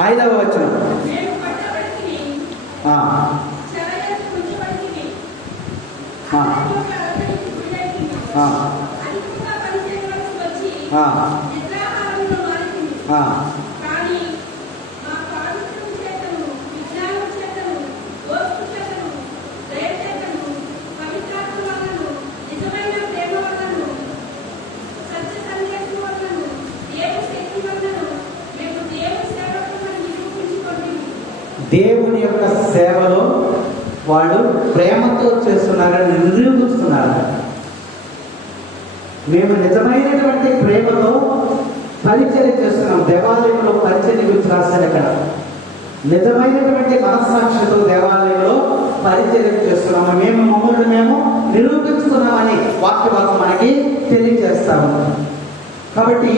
5వ వచనం. దేవుని యొక్క సేవలో వాళ్ళు ప్రేమతో చేస్తున్నారని నిరూపిస్తున్నారు. మేము నిజమైనటువంటి ప్రేమతో పరిచర్య చేస్తున్నాం. దేవాలయంలో పరిచర్య గురించి రాశారు ఇక్కడ. నిజమైనటువంటి మనస్సాక్షితో దేవాలయంలో పరిచర్య చేస్తున్నాము. మమ్మల్ని మేము నిరూపించుకున్నామని వాక్యభాగం మనకి తెలియజేస్తాము. కాబట్టి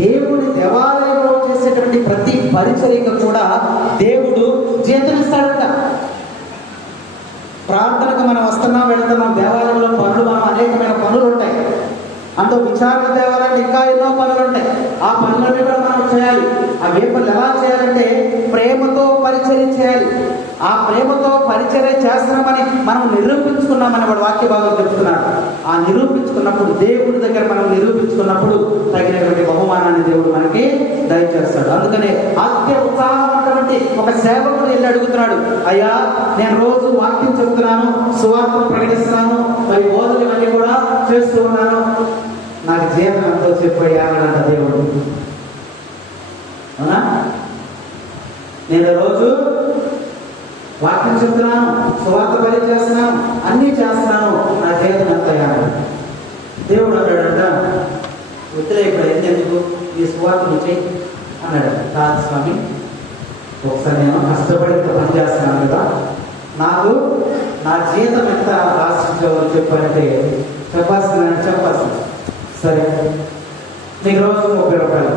దేవుని దేవాలయంలో చేసేటువంటి ప్రతి పరిచర్యకు కూడా దేవుడు జీతం ఇస్తాడంట. ప్రార్థనకు మనం వస్తున్నాం, వెళుతున్నాం, దేవాలయంలో పనులు, మనం అనేకమైన పనులు ఉంటాయి. అంత విచారణ దేవాలయంలో ఇంకా ఎన్నో పనులు ఉంటాయి. ఆ పనులన్నీ కూడా మనం చేయాలి. అవి ఏ పనులు ఎలా చేయాలంటే ప్రేమతో పరిచర్య చేయాలి. ఆ ప్రేమతో పరిచర్య చేస్తున్నామని మనం నిరూపించుకున్నామని వాడు వాక్య భాగం చెప్తున్నారు. ఆ నిరూపించుకున్నప్పుడు దేవుడి దగ్గర మనం నిరూపించుకున్నప్పుడు తగినటువంటి బహుమానాన్ని దేవుడు మనకి దయచేస్తాడు. అందుకనే అత్య ఉత్సాహమైనటువంటి ఒక సేవకుడు వెళ్ళి అడుగుతున్నాడు, అయ్యా నేను రోజు వాక్యం చెప్తున్నాను, సువార్తను ప్రకటిస్తున్నాను, మరి బోధలు ఇవన్నీ కూడా చేస్తూ ఉన్నాను, నాకు జీవితం ఎంతో చెప్పాడంట దేవుడు. అవునా? నేను రోజు వాక్యం చెప్తున్నాను, సువార్త పని చేస్తున్నాను, అన్నీ చేస్తున్నాను, నా జీవితం ఎంత అయ్యాను. దేవుడు అన్నాడంట, వదిలే ఇప్పుడు ఎందుకు ఈ సువార్త నుంచి అన్నాడు. కాదు స్వామి, ఒకసారి నేను కష్టపడి పని చేస్తున్నాను కదా, నాకు నా జీతం ఎంత ఆశించాలో చెప్పాలంటే చెప్పాల్సింది. సరే, నీకు రోజు 30 రూపాయలు.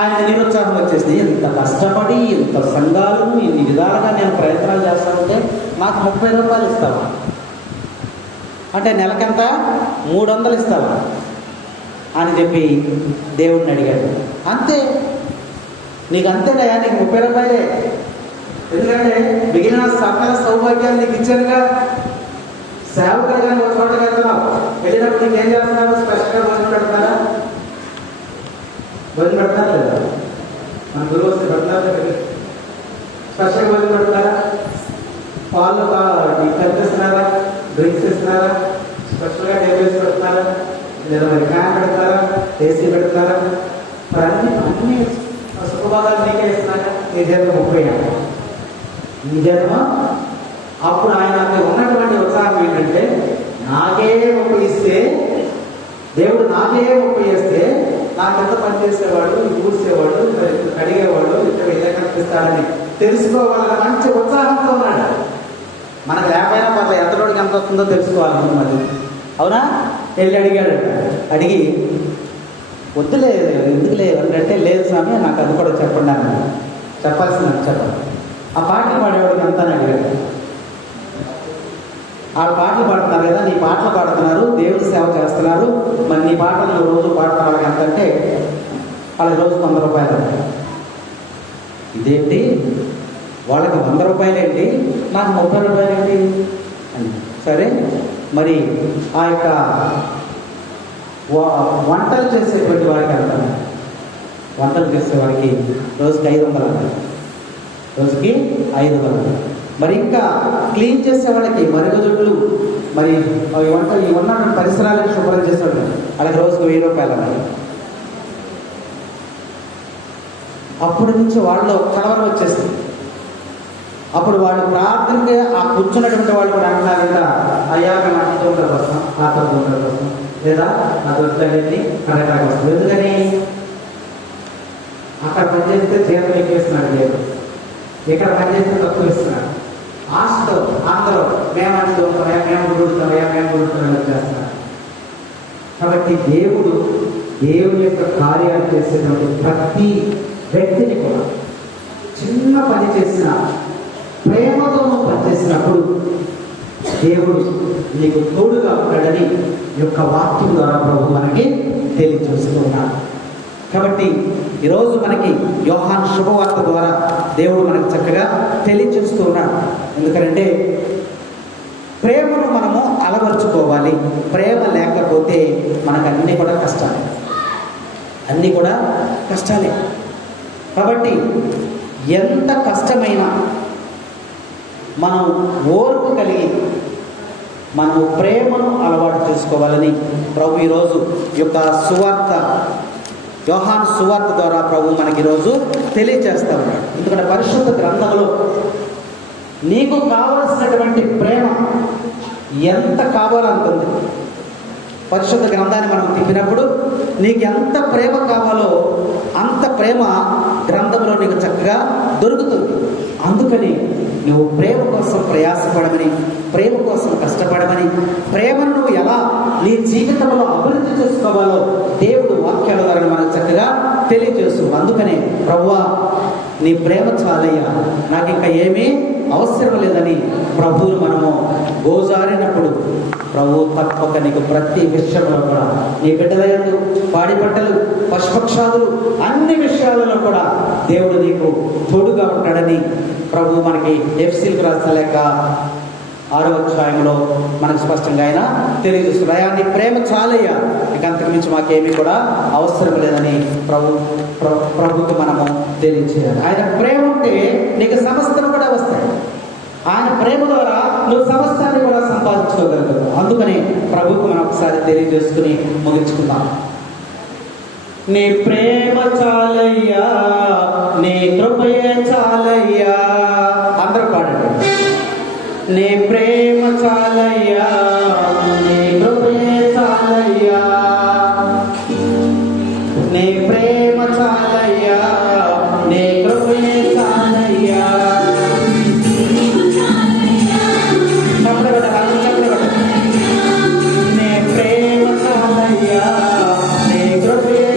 ఆయన నిరుత్సాహం వచ్చేసి, ఇంత కష్టపడి ఇంత సంఘాలను ఇన్ని విధాలుగా నేను ప్రయత్నాలు చేస్తానంటే నాకు 30 రూపాయలు ఇస్తావా అంటే నెలకెంత 300 ఇస్తావా అని చెప్పి దేవుడిని అడిగాడు. అంతే, నీకు అంతేనయ్యా, నీకు 30 రూపాయలే. ఎందుకంటే మిగిలిన సకల సౌభాగ్యాలు నీకు ఇచ్చానుగా. సేవకులుగా ఒక చోటకి వెళ్తున్నావు, వెళ్ళినప్పుడు నీకు ఏం చేస్తున్నారు? స్పెషల్గా భోజనం పెడతారా? భోజనం పెడతారా లేదా? మన గురువు వస్తే పెడతారా? స్పెషల్గా భోజనం పెడతారా? పాలు కల్పిస్తున్నారా? డ్రింక్స్ ఇస్తున్నారా? స్పెషల్గా టేబుల్స్ పెడుతున్నారా? లేదా మరి ఫ్యాన్ పెడతారా? ఏసీ పెడతారా? మరి అన్ని సుఖభాగాలు నీకే ఇస్తున్నారా? నీ జీతం 30. నీ జీతమా? అప్పుడు ఆయనకు ఉన్నటువంటి ఉత్సాహం ఏంటంటే, నాకే 30 ఇస్తే, దేవుడు నాకే 30 ఇస్తే నాకెంత పని చేసేవాడు, ఊడ్చేవాడు, కడిగేవాడు, ఇక్కడ ఇలా కనిపిస్తాడని తెలుసుకోవాలని మంచి ఉత్సాహంతో ఉన్నాడు. మనకు లేకపోయినా పర్లేదు, ఎంతలోడికి ఎంత వస్తుందో తెలుసుకోవాలి మరి. అవునా? వెళ్ళి అడిగాడట. అడిగి వద్దులే, ఎందుకు లేదంటే, లేదు స్వామి నాకు అది కూడా చెప్పండి అన్నాడు. చెప్పాల్సిందని చెప్పండి. ఆ పాటలు పాడేవాడికి ఎంత అని అడిగాడు. ఆ పాటలు పాడుతున్నారు కదా, నీ పాటలు పాడుతున్నారు, దేవుడి సేవ చేస్తున్నారు, మరి నీ పాటలు రోజు పాడుతున్న వాళ్ళకి ఎంత అంటే వాళ్ళకి రోజు 100 రూపాయలు. ఇదేంటి, వాళ్ళకి 100 రూపాయలు ఏంటి, నాకు 30 రూపాయలు ఏంటి అని. సరే, మరి ఆ యొక్క వంటలు చేసేటువంటి వారికి అంటారు, వంటలు చేసేవారికి రోజుకి 500 అంటారు, రోజుకి 500. మరి ఇంకా క్లీన్ చేసే వాళ్ళకి మరుగుదొడ్లు, మరి ఈ ఉన్న పరిసరాలను శుభ్రం చేసేవాళ్ళు వాళ్ళకి రోజుకు 1000 రూపాయలు అన్నారు. అప్పటి నుంచి వాళ్ళు కలవరం వచ్చేస్తుంది. అప్పుడు వాళ్ళు ప్రార్థనకి ఆ కూర్చున్నటువంటి వాళ్ళు కూడా అంటున్నారంట, అయ్యా మేము అట్టి ఉండకు వస్తాం, పాత ఉండకు వస్తాం, లేదా నా దొరుకుతాడని కడకాకి వస్తాం. ఎందుకని అక్కడ పనిచేస్తే జీతం ఎక్కువ ఇస్తున్నాడు లేదు, ఇక్కడ పనిచేస్తే తక్కువ ఇస్తున్నాడు. ఆశతో అందరూ మేము గుడుతామని చేస్తున్నారు. కాబట్టి దేవుని యొక్క కార్యాలు చేసేటువంటి ప్రతి వ్యక్తిని కూడా చిన్న పని చేసిన ప్రేమతో పనిచేసినప్పుడు దేవుడు నీకు తోడుగా ఉంటాడని యొక్క వాక్యం ద్వారా ప్రభు మనకి తెలియజేస్తున్నాడు. కాబట్టి ఈరోజు మనకి యోహాను శుభవార్త ద్వారా దేవుడు మనకు చక్కగా తెలియజేస్తూ ఉన్నాడు. ఎందుకంటే ప్రేమను మనము అలవర్చుకోవాలి. ప్రేమ లేకపోతే మనకు అన్నీ కూడా కష్టాలే, అన్నీ కూడా కష్టాలే. కాబట్టి ఎంత కష్టమైనా మనం ఓర్పు కలిగి మనము ప్రేమను అలవాటు చేసుకోవాలని ప్రభు ఈరోజు యొక్క సువార్త, యోహాను సువార్త ద్వారా ప్రభు మనకి ఈరోజు తెలియజేస్తా ఉన్నాడు. ఎందుకంటే పరిశుద్ధ గ్రంథంలో నీకు కావలసినటువంటి ప్రేమ ఎంత కావాలంటుంది. పరిశుద్ధ గ్రంథాన్ని మనం తిప్పినప్పుడు నీకు ఎంత ప్రేమ కావాలో అంత ప్రేమ గ్రంథంలో నీకు చక్కగా దొరుకుతుంది. అందుకని నువ్వు ప్రేమ కోసం ప్రయాసపడమని, ప్రేమ కోసం కష్టపడమని, ప్రేమను నువ్వు ఎలా నీ జీవితంలో అభివృద్ధి చేసుకోవాలో దేవుడు వాక్యాల ద్వారా మనకు చక్కగా తెలియజేస్తూ, అందుకనే ప్రభువా నీ ప్రేమ చాలయ్యా, నాకు ఇంకా ఏమీ అవసరం లేదని ప్రభువును మనము గోజారినప్పుడు ప్రభు తప్పక నీకు ప్రతి విషయంలో కూడా నీ బిడ్డలయందు, పాడి పంటలు, పశుపక్షాదులు అన్ని విషయాలలో కూడా దేవుడు నీకు తోడుగా ఉంటాడని ప్రభు మనకి ఎఫ్సీలకు రాసిన లేక 6వ అధ్యాయంలో మనకు స్పష్టంగా ఆయన తెలియజేస్తున్నారు. అయ్యా నీ ప్రేమ చాలయ్యా, నీకు అంతకు మించి మాకేమీ కూడా అవసరం లేదని ప్రభుకు మనము తెలియజేయాలి. ఆయన ప్రేమ ఉంటే నీకు సమస్తం కూడా వస్తాయి. ఆయన ప్రేమ ద్వారా నువ్వు సమస్తాన్ని కూడా సంపాదించుకోగలుగుతావు. అందుకని ప్రభుకు మనం ఒకసారి తెలియజేసుకుని ముగించుకుందాం. నీ ప్రేమ చాలయ్యా, నీ కృపయే చాలయ్యా. అందరూ పాడండి. నీ ప్రేమ చాలయ్యా, నీ కృపయే చాలయ్యా, నీ ప్రేమ చాలయ్యా, నీ కృపయే చాలయ్యా. నీ ప్రేమ చాలయ్యా, నీ కృపయే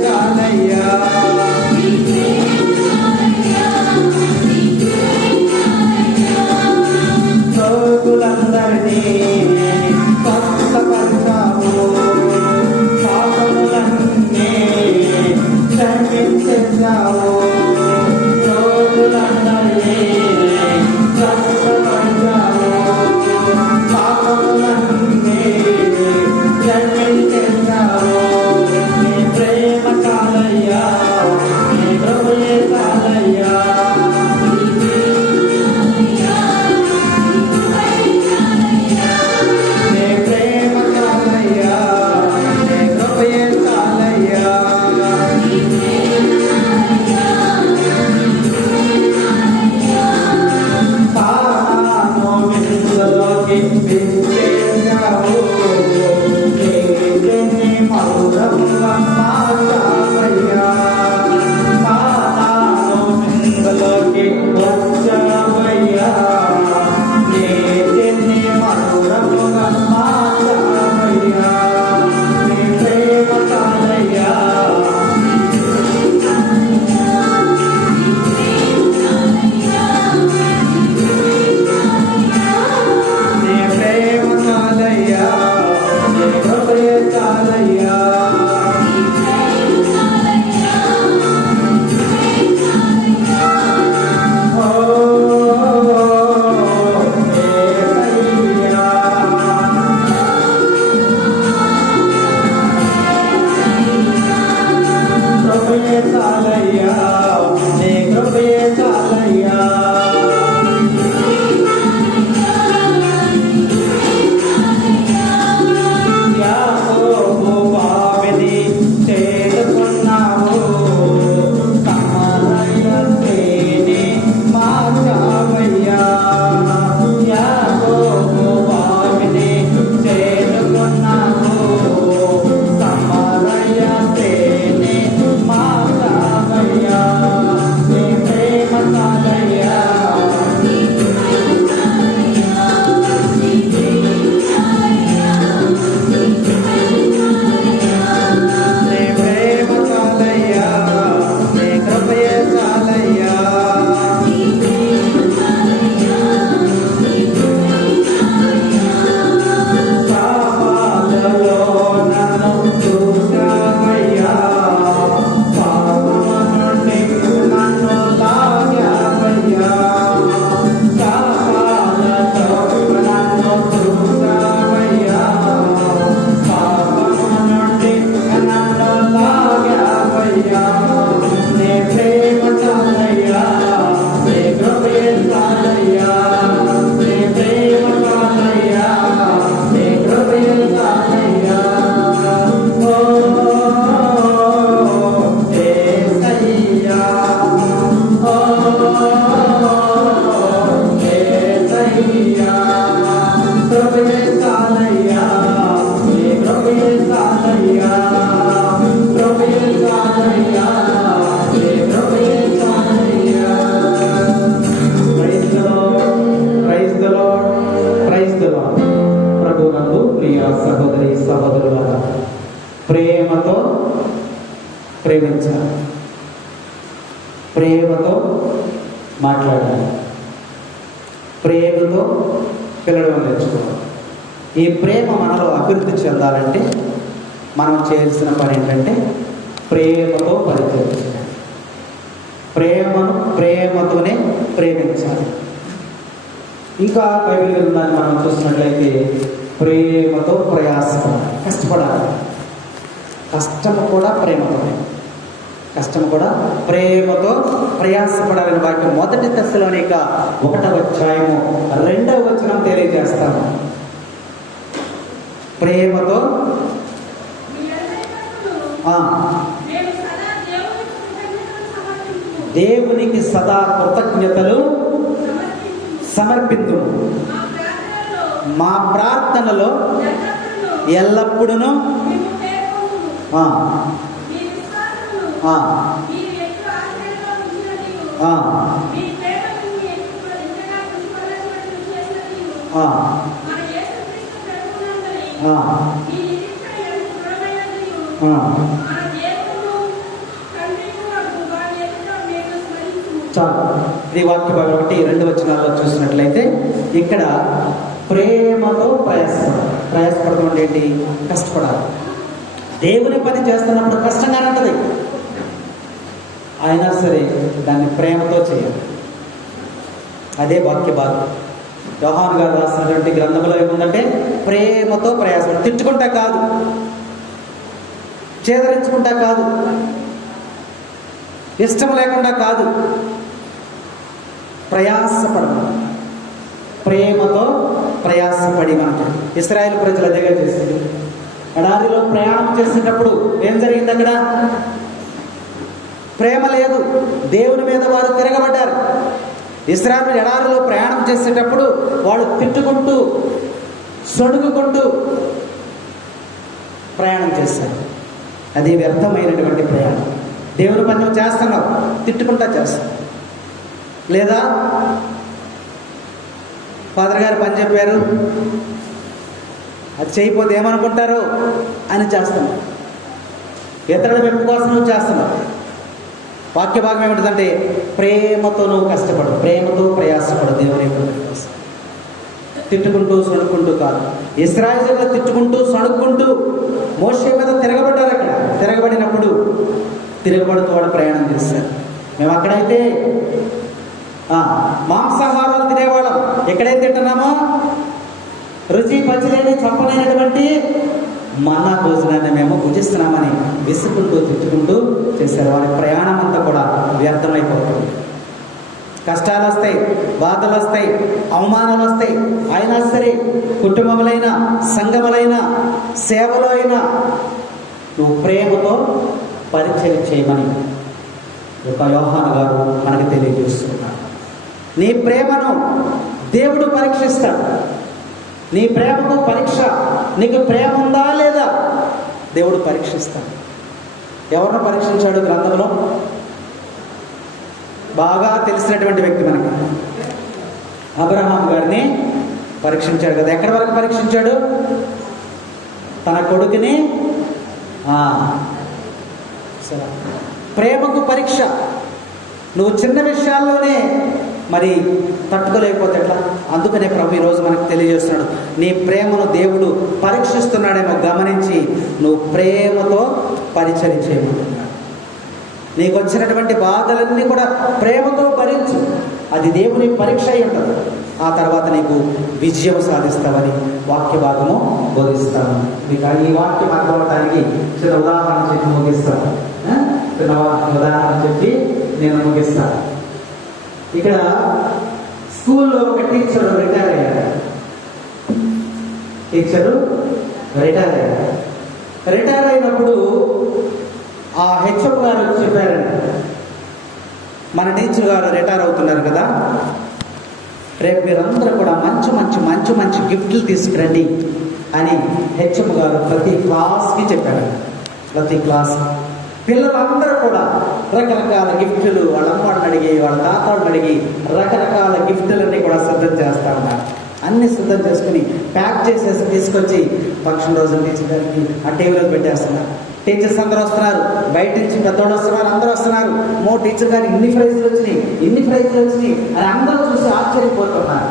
చాలయ్యా. యేసయ్యా కృపయే చాలయ్యా నీ కృపయే చాలయ్యా కృపయే చాలయ్యా నీ కృపయే చాలయ్యా. Praise the Lord, praise the Lord, praise the Lord. ప్రభువునందు ప్రియ సహోదరి సహోదరులారా, ప్రేమతో ప్రేమించాలి, ప్రేమతో మాట్లాడాలి, ప్రేమతో పిల్లడం నేర్చుకోవాలి. ఈ ప్రేమ మనలో అభివృద్ధి చెందాలంటే మనం చేయాల్సిన పని ఏంటంటే ప్రేమతో పరిచయించాలి, ప్రేమతోనే ప్రేమించాలి. ఇంకా బైబిల్ గ్రంథాన్ని మనం చూసినట్లయితే ప్రేమతో ప్రయాసపడాలి, కష్టపడాలి. కష్టము కూడా ప్రేమతోనే, కష్టము కూడా ప్రేమతో ప్రయాసపడాలని వాక్యం 1 తెస్సలోనిక 1:2 తెలియజేస్తాము. ప్రేమతో దేవునికి సదా కృతజ్ఞతలు సమర్పించు, మా ప్రార్థనలో ఎల్లప్పుడూ చాలు. ఈ వాక్య భాగం 1-2 చూసినట్లయితే ఇక్కడ ప్రేమతో ప్రయాసపడడం అంటే ఏంటి? కష్టపడాలి. దేవుని పని చేస్తున్నప్పుడు కష్టంగానే ఉంటుంది, అయినా సరే దాన్ని ప్రేమతో చేయాలి. అదే వాక్య భాగం. యోహాను గారు రాసినటువంటి గ్రంథంలో ఏముందంటే ప్రేమతో ప్రయాసం, తిట్టుకుంటా కాదు, చేదరించుకుంటా కాదు, ఇష్టం లేకుండా కాదు, ప్రయాసపడము, ప్రేమతో ప్రయాసపడి అంటాడు. ఇశ్రాయేలు ప్రజలు అదేగా చేసింది. ఎడారిలో ప్రయాణం చేసేటప్పుడు ఏం జరిగింది? అక్కడ ప్రేమ లేదు, దేవుని మీద వారు తిరగబడ్డారు. ఇశ్రాయేలు ఎడారిలో ప్రయాణం చేసేటప్పుడు వాళ్ళు తిట్టుకుంటూ సొడుగుకుంటూ ప్రయాణం చేస్తారు. అది వ్యర్థమైనటువంటి ప్రయాణం. దేవుని పని నువ్వు చేస్తున్నావు, తిట్టుకుంటా చేస్తావు. లేదా ఫాదర్ గారు పని చెప్పారు, అది చేయకపోతే ఏమనుకుంటారు అని చేస్తున్నావు. ఇతరుల మెప్పు కోసం నువ్వు చేస్తున్నావు. వాక్య భాగం ఏమిటంటే ప్రేమతో నువ్వు కష్టపడు, ప్రేమతో ప్రయాసపడు దేవుని కోసం. తిట్టుకుంటూ సణుక్కుంటూ కాదు. ఇశ్రాయేలు తిట్టుకుంటూ సణుక్కుంటూ మోషే మీద తిరగబడ్డారు. అక్కడ తిరగబడినప్పుడు తిరగబడుతూ వాడు ప్రయాణం చేశారు. మేము అక్కడైతే మాంసాహారాలు తినేవాళ్ళం, ఎక్కడైతే తింటున్నామో రుచి పచ్చిలేని చప్పనైనటువంటి మన్నా భోజనాన్ని మేము భుజిస్తున్నామని విసుకుంటూ తిట్టుకుంటూ చేశారు. వారి ప్రయాణం అంతా కూడా వ్యర్థమైపోతుంది. కష్టాలు వస్తాయి, బాధలు వస్తాయి, అవమానాలు వస్తాయి. అయినా సరే కుటుంబములైన, సంఘములైన, సేవలో అయినా నువ్వు ప్రేమతో పరిచయం చేయమని ఒక యోహాను గారు మనకు తెలియజేస్తున్నారు. నీ ప్రేమను దేవుడు పరీక్షిస్తాడు. నీ ప్రేమకు పరీక్ష, నీకు ప్రేమ ఉందా లేదా దేవుడు పరీక్షిస్తాడు. ఎవరిని పరీక్షించాడు గ్రంథంలో? బాగా తెలిసినటువంటి వ్యక్తి మనకి అబ్రహాం గారిని పరీక్షించాడు కదా. ఎక్కడి వరకు పరీక్షించాడు? తన కొడుకుని ప్రేమకు పరీక్ష. నువ్వు చిన్న విషయాల్లోనే మరి తట్టుకోలేకపోతే ఎట్లా? అందుకనే ప్రభు ఈరోజు మనకు తెలియజేస్తున్నాడు, నీ ప్రేమను దేవుడు పరీక్షిస్తున్నాడేమో గమనించి నువ్వు ప్రేమతో పరిచయం చేయమంటున్నాడు. నీకు వచ్చినటువంటి బాధలన్నీ కూడా ప్రేమతో భరించు, అది దేవుని పరీక్ష అయి ఉంటుంది. ఆ తర్వాత నీకు విజయం సాధిస్తావని వాక్య భాగము బోధిస్తాను. మీకు ఈ వాక్యం అర్థమవడానికి చిన్న ఉదాహరణ చెప్పి ముగిస్తాను. చిన్న ఉదాహరణ చెప్పి నేను ముగిస్తాను. ఇక్కడ స్కూల్లో ఒక టీచరు రిటైర్ అయ్యారు. రిటైర్ అయినప్పుడు ఆ హెచ్ఎం గారు చెప్పారండి, మన టీచర్ గారు రిటైర్ అవుతున్నారు కదా, రేపు మీరందరూ కూడా మంచి మంచి మంచి మంచి గిఫ్ట్లు తీసుకురండి అని హెచ్ఎం గారు ప్రతి క్లాస్కి చెప్పారు. ప్రతి క్లాస్ పిల్లలందరూ కూడా రకరకాల గిఫ్టులు వాళ్ళ అమ్మవాడిని అడిగి వాళ్ళ తాతవాడిని అడిగి రకరకాల గిఫ్టులన్నీ కూడా సిద్ధం చేస్తా ఉన్నారు. అన్ని సిద్ధం చేసుకుని ప్యాక్ చేసేసి తీసుకొచ్చి ఫంక్షన్ రోజు టీచర్ గారికి ఆ టేబుల్ పెట్టేస్తున్నారు. టీచర్స్ అందరూ వస్తున్నారు, బయట నుంచి పెద్దోడు వస్తున్నారు, అందరూ వస్తున్నారు. టీచర్ గారికి ఇన్ని ప్రైజులు వచ్చినాయి అని అందరూ చూసి ఆశ్చర్యపోతున్నారు.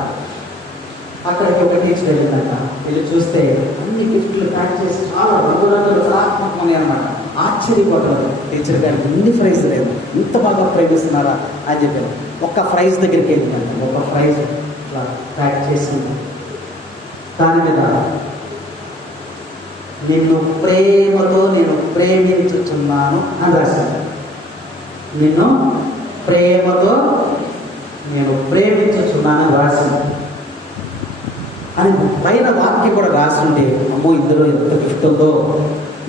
అక్కడికి ఒక టీచర్ వెళ్ళిందంట. వెళ్ళి చూస్తే అన్ని గిఫ్ట్లు ప్యాక్ చేసి చాలా రంగురంగులు కళాత్మకమని అనమాట. ఆశ్చర్యపోతున్నారు. టీచర్ గారికి ఇన్ని ప్రైజ్ లేదు, ఇంత బాగా ప్రైజ్ ఇస్తున్నారా అని చెప్పారు. ఒక్క ప్రైజ్ దగ్గరికి వెళ్ళిందంట. ఒక ప్రైజ్ ప్యాక్ చేసింది. దాని మీద నిన్ను ప్రేమతో నేను ప్రేమించుచున్నాను అని రాశాను. నిన్ను ప్రేమతో నేను ప్రేమించుచున్నాను అని రాశాను అని పైన వాక్యం కూడా రాసిండే. అమ్మో, ఇందులో ఎంత గిఫ్ట్ ఉందో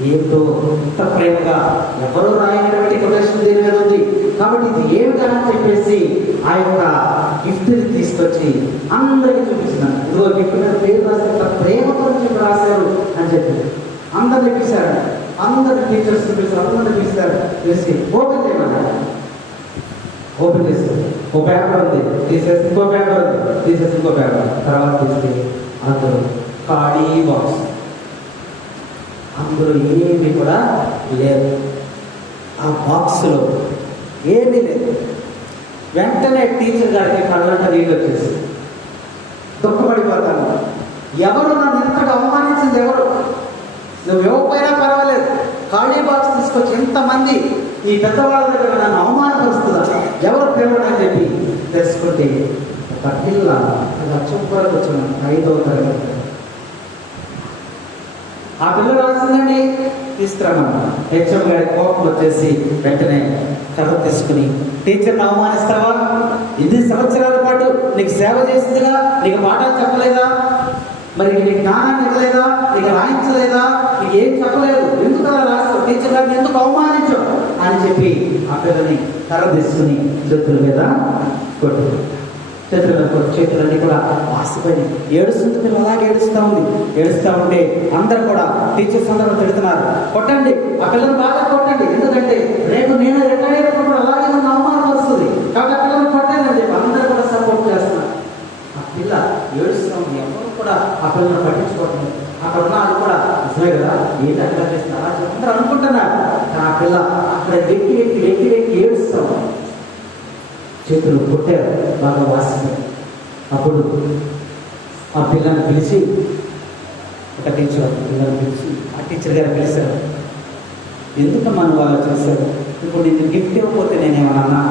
ఏమిటో, ఇంత ప్రేమగా ఎవరో రాయనటువంటి కొటేషన్ దీని మీద ఉంది. కాబట్టి ఇది ఏమిటా అని చెప్పేసి ఆ యొక్క గిఫ్ట్ని తీసుకొచ్చి అందరికీ చూపించినాను. ఇదిగో గిఫ్ట్ మీద పేరు రాసి ఇంత ప్రేమతో చెప్పి రాశారు అని చెప్పి అందరిని పిలిచారు. అందరు టీచర్స్ పిలిచారు, అందరిని పిలిచారు. పిలిచి ఓపెన్ చేయమన్నారు. ఓపెన్ చేసి ఓ పేపర్ ఉంది, తీసేసి ఇంకో పేపర్ ఉంది, తీసేసి ఇంకో పేపర్, తర్వాత తీసి అందరూ ఖాళీ బాక్స్, అందులో ఏమీ కూడా లేదు. ఆ బాక్స్లో ఏమీ లేదు. వెంటనే టీచర్ గారికి కళ్ళంట నీళ్ళు వచ్చేసి దుఃఖపడిపోతాను. ఎవరు నన్ను ఇంతగా అవమానించింది ఎవరు? నువ్వు ఇవ్వకపోయినా పర్వాలేదు, ఖాళీ బాక్స్ తీసుకొచ్చి ఎంతమంది ఈ పెద్దవాళ్ళ దగ్గర నన్ను అవమానపరుస్తుందా, ఎవరు పిలవడని చెప్పి తెలుసుకుంటే ఒక పిల్ల అలా చుక్కలకు వచ్చిన 5వ తరగతి. ఆ పిల్ల రాసిందండి, తీసుకురామన్నా. హెచ్ఎం గారి కోపం వచ్చేసి వెంటనే కథ తీసుకుని, టీచర్ని అవమానిస్తావా? 8 సంవత్సరాల పాటు నీకు సేవ చేసిందిగా, నీకు పాఠాలు చెప్పలేదా, మరి నీకు జ్ఞానాన్ని ఇవ్వలేదా, నీకు రాయించలేదా, నీకు ఏం చెప్పలేదు, ఎందుకు అలా రాస్తావు, టీచర్ గారిని ఎందుకు అవమానించు అని చెప్పి ఆ పిల్లని కర్ర తీసుకుని చేతుల మీద కొట్టు. చేతులన్నీ కూడా వాసిపోయి ఏడుస్తుంది. పిల్లలు అలాగే ఏడుస్తూ ఉంది. ఏడుస్తూ ఉంటే అందరూ కూడా టీచర్స్ అందరూ తిడుతున్నారు. కొట్టండి, ఆ పిల్లలు బాగా కొట్టండి, ఎందుకంటే రేపు నేను రిటైర్ అయినప్పుడు అలాగే నన్ను అవమానం వస్తుంది, కాబట్టి ఆ పిల్లలు కొట్టండి అని చెప్పి అందరూ కూడా సపోర్ట్ చేస్తున్నారు. ఆ పిల్ల ఏడుస్తూ ఉంది. ఎవరు కూడా ఆ పిల్లలను పట్టించుకోవట్లేదు. అక్కడ ఉన్న వాళ్ళు కూడా నిజమే కదా, ఏంటి అట్లా చేస్తున్నారు అందరూ అనుకుంటున్నారు. కానీ ఆ పిల్ల అక్కడ వెక్కి వెక్కి వెక్కి వెక్కి ఏడుస్తూ చేతులు కొట్టారు, బాగా వాసిపోయి. అప్పుడు ఆ పిల్లని పిలిచి ఒక టీచర్ పిల్లల్ని పిలిచి ఆ టీచర్ గారు పిలిచారు. ఎందుకు మనం అలా చేశారు? ఇప్పుడు నీకు గిఫ్ట్ ఇవ్వకపోతే నేనేమన్నా,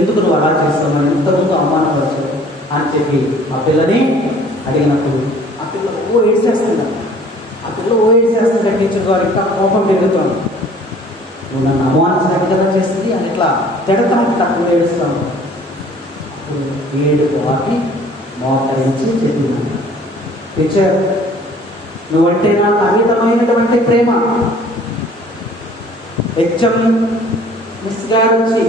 ఎందుకు నువ్వు అలా చేస్తావు, ఇంతకుముందు అవమానపరచు అని చెప్పి ఆ పిల్లని అడిగినప్పుడు ఆ పిల్ల ఏడ్చేస్తున్నారు. ఆ పిల్ల ఏడ్చేస్తుంటే టీచర్ గారు ఇంకా కోపం పెరుగుతుంది. నువ్వు నన్ను అవమానించడానికి కదా చేసింది అని ఇట్లా తిడతాను, తక్కువ ఏడుస్తాను. అప్పుడు ఏడుపు ఆపి మోకరించి చెప్తున్నాను, టీచర్ నువ్వంటే నాకు అమితమైనటువంటి ప్రేమ. హెచ్ఎం మిస్ గారు వచ్చి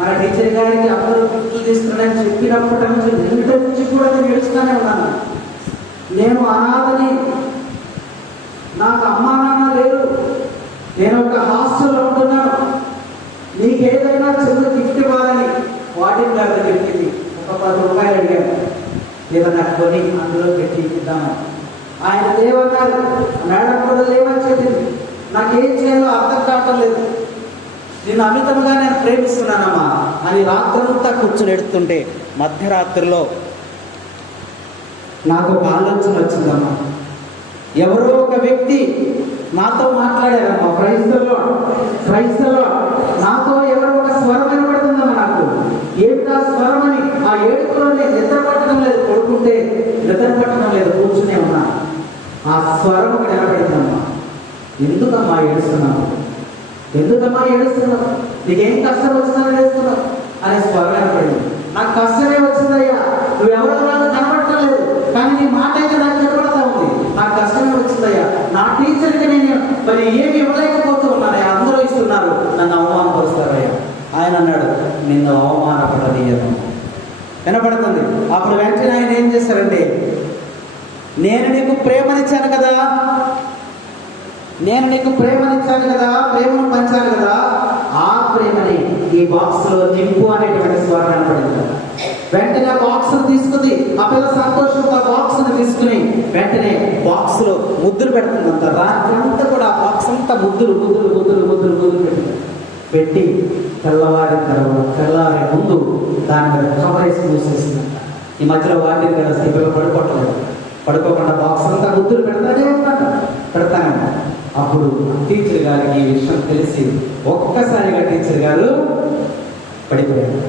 మన టీచర్ గారికి అందరూ గిఫ్ట్లు తీసుకున్నారని చెప్పినప్పటి నుంచి నిన్నటి నుంచి కూడా నేను ఏడుస్తూనే ఉన్నాను. నేను అనాథని, నాకు అమ్మా నాన్న లేరు, నేను ఒక హాస్టల్లో ఉంటున్నాను, నీకు ఏదైనా చిన్న గిఫ్ట్ ఇవ్వాలని వాటిని గారి దగ్గరికి ఒక 10 రూపాయలు అడిగాను, ఏదన్నా కొని అందులో పెట్టి ఇద్దామని. ఆయన లేవన్నారు, మేడం కూడా లేవని చెప్పింది. నాకేం చేయాలో అర్థం కావటం లేదు, నిన్ను అమితంగా నేను ప్రేమిస్తున్నానమ్మా అని రాత్రంతా కూర్చొని ఎడుతుంటే మధ్యరాత్రిలో నాకు ఒక ఆలోచన వచ్చిందమ్మా. ఎవరో ఒక వ్యక్తి నాతో మాట్లాడారమ్మా. క్రైస్తలో నాతో ఎవరో ఒక స్వరం వినపడుతుందమ్మా. నాకు ఏమిటా స్వరం అని ఆ ఏడుపులో నేను నిద్ర పట్టడం లేదు, పడుకుంటే నిద్ర పట్టడం లేదు, కూర్చునే ఉన్నా. ఆ స్వరం ఒకటి వినపడిందమ్మా. ఎందుకమ్మా ఏడుస్తున్నావు, ఎందుకమ్మా ఏడుస్తున్నావు, నీకేం కష్టం వచ్చిందని ఏడుస్తున్నావు అనే స్వరం వినపడింది. నాకు కష్టమే వచ్చిందయ్యా, నువ్వెవరో నాకు కనపడటం లేదు, కానీ నీ మాట అయితే నాకు వినపడతా ఉంది. నాకు కష్టమే వచ్చిందయ్యా, నా టీచర్కి నేను మరి ఏమి ఇవ్వలేకపోతూ ఉన్నానయ్యా, అందరూ ఇస్తున్నారు, నన్ను అవమానపరుస్తారయ్యా నిన్ను అవమానపడనీయను. వినపడుతుంది. అప్పుడు వెంటనే ఆయన ఏం చేశారంటే, నేను నీకు ప్రేమనిచ్చాను కదా, నేను నీకు ప్రేమనిచ్చాను కదా, ప్రేమను పంచాను కదా, ఆ ప్రేమని ఈ బాక్స్ లో నింపు అనేటువంటి స్వరం కనపడింది. వెంటనే ఆ బాక్స్ తీసుకుంది. ఆ పిల్ల సంతోషంతో ఆ బాక్స్ తీసుకుని వెంటనే బాక్స్ లో ముద్దులు పెడుతుందంట. రాత్రి అంతా కూడా ఆ బాక్స్ అంతా ముద్దులు పెట్టి తెల్లవారిన తర్వాత తెల్లవారే ముందు దాని మీద కవర్ వేసి మూసేసిందంట. ఈ మధ్యలో వాటిని కదా పిల్లలు పడుకోకుండా బాక్స్ అంతా ముద్దులు పెడతానే. అప్పుడు టీచర్ గారికి ఈ విషయం తెలిసి ఒక్కసారిగా టీచర్ గారు పడిపోయారు.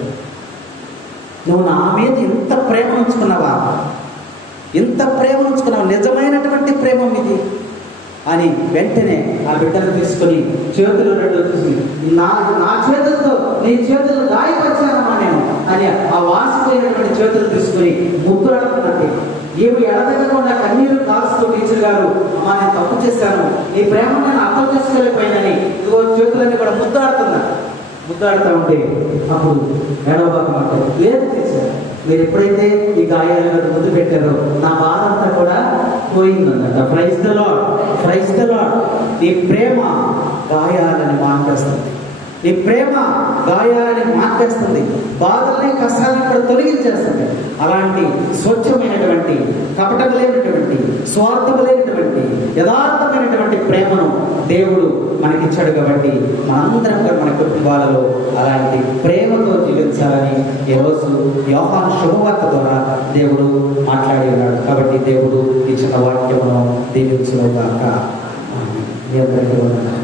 నువ్వు నా మీద ఇంత ప్రేమ ఉంచుకున్నావా, ఇంత ప్రేమ ఉంచుకున్నావు, నిజమైనటువంటి ప్రేమ ఇది అని వెంటనే ఆ బిడ్డను తీసుకొని చేతులు రెండు చూసి, నా చేతులతో నీ చేతులు గాయపరిచానమ్మా నేను అని ఆ వాసిపోయినటువంటి చేతులు తీసుకుని ముద్దులాడుతున్నట్టు ఏమి ఎడతెగకుండా కన్నీరు కాల్స్తూ టీచర్ గారు, అమ్మా నేను తప్పు చేశాను, నీ ప్రేమ నేను అర్థం చేసుకోలేకపోయినని ఇదిగో చేతులన్నీ కూడా ముద్దాడుతూ ఉంటే అప్పుడు ఎడవబాకం అంటే, లేదు టీచర్, మీరు ఎప్పుడైతే ఈ గాయాల మీద ముందు పెట్టారో నా బాధ అంతా కూడా పోయిందన్నట. Praise the Lord, praise the Lord. నీ ప్రేమ గాయాలని మార్చేస్తుంది, నీ ప్రేమ గాయాలని మార్చేస్తుంది, బాధల్ని కష్టాలను కూడా తొలగించేస్తుంది. అలాంటి స్వచ్ఛమైనటువంటి, కపటం లేనటువంటి, స్వార్థం లేనటువంటి, యథార్థమైనటువంటి ప్రేమను దేవుడు మనకిచ్చాడు. కాబట్టి మనందరం కూడా మన కుటుంబాలలో అలాంటి ప్రేమతో జీవించాలని ఈరోజు యోహాను శుభవార్త ద్వారా దేవుడు మాట్లాడి ఉన్నాడు. కాబట్టి దేవుడు ఇచ్చిన వాక్యమును దీవించును గాక. మీ అందరికీ వందనాలు.